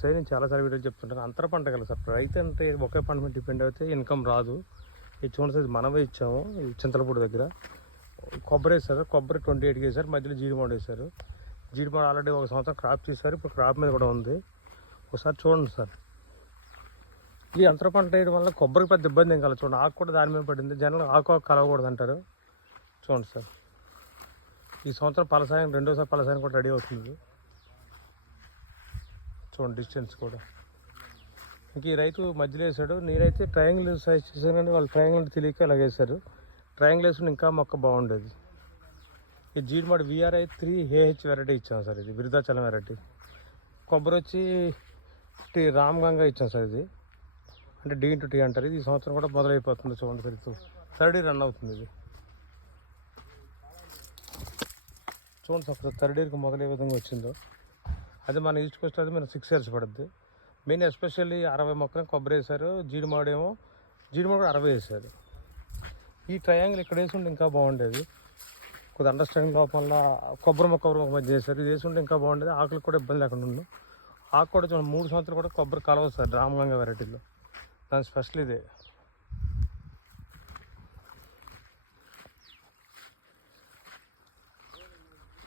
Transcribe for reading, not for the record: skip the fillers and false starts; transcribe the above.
సరే నేను చాలాసార్లు వీడియోలు చెప్తుంటాను, అంతర పంట కదా సార్. రైతు అంటే ఒకే పంట మీద డిపెండ్ అయితే ఇన్కమ్ రాదు. ఇది చూడండి సార్, మనమే ఇచ్చాము చింతలపూడి దగ్గర. కొబ్బరి వేస్తారు, కొబ్బరి 28 వేసారు, మధ్యలో జీడిమాడు వేశారు. జీడిమాడు ఆల్రెడీ ఒక సంవత్సరం క్రాప్ తీశారు, ఇప్పుడు క్రాప్ మీద కూడా ఉంది. ఒకసారి చూడండి సార్. ఈ అంతర పంట వేయడం వల్ల కొబ్బరికి పెద్ద ఇబ్బంది ఏం కలదు. చూడండి, ఆకు కూడా దాని మీద పడింది. జనరల్ ఆకు కలవకూడదు అంటారు. చూడండి సార్, ఈ సంవత్సరం పలసాయం, రెండోసారి పలసాయం కూడా రెడీ అవుతుంది. చూడండి డిస్టెన్స్ కూడా. ఇంక ఈ రైతు మధ్యలో వేసాడు. నీరైతే ట్రయాంగిల్ సైజ్ చేశాను కానీ వాళ్ళు ట్రయాంగిల్ తెలియక ఇలా వేశారు. ట్రయాంగిల్ వేసుకుని ఇంకా మొక్క బాగుండేది. ఈ జీడిమాడు VRI 3AH వెరైటీ ఇచ్చాం సార్. ఇది విరుదాచలం వెరైటీ. కొబ్బరి వచ్చి రామగంగా ఇచ్చాం సార్. ఇది అంటే D/T అంటారు. ఇది ఈ సంవత్సరం కూడా మొదలైపోతుంది. చూడండి సార్, ఇది 3rd year రన్ అవుతుంది. ఇది చూడండి సార్, 3rd yearకి మొదలే విధంగా వచ్చిందో. అది మన ఈస్ట్ కోస్ట్ అది మన 6 years పడుద్ది. మెయిన్ ఎస్పెషల్లీ 60 మొక్కలు కొబ్బరి వేశారు. జీడిమాడు కూడా 60 వేశారు. ఈ ట్రయాంగిల్ ఇక్కడ వేసుంటే ఇంకా బాగుండేది. కొద్దిగా అండర్స్టాండింగ్ లోపల కొబ్బరి మొక్క మధ్య చేశారు. ఇది వేసుంటే ఇంకా బాగుండేది. ఆకులకు కూడా ఇబ్బంది లేకుండా ఉండు. ఆకు కూడా చూడండి, 3 సంవత్సరాలు కూడా కొబ్బరి కలవదు సార్ రామగంగా వెరైటీలో. దాని స్పెషల్ ఇదే.